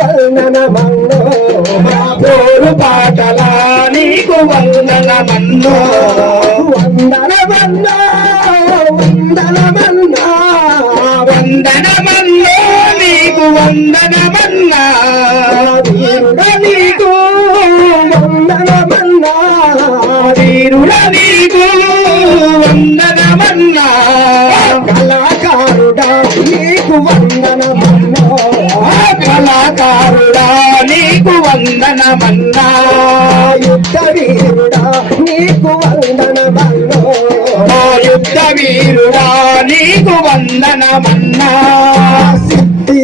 వందనమన్నో మా పోరు పాటలా నీకు వందనమన్నో వందనమన్నా వందనమన్నా వందనమన్నో నీకు వందనమన్నా వీరుడ నీకు వందనమన్నా వీరుడ నీకు వందనమన్నా కళాకారుడా నీకు వందనమన్నా కళాకారుడా నీకు వందనమన్నా యుద్ధ వీరుడా నీకు వందనమన్నో యుద్ధ వీరుడా నీకు వందనమన్నా సిద్ధి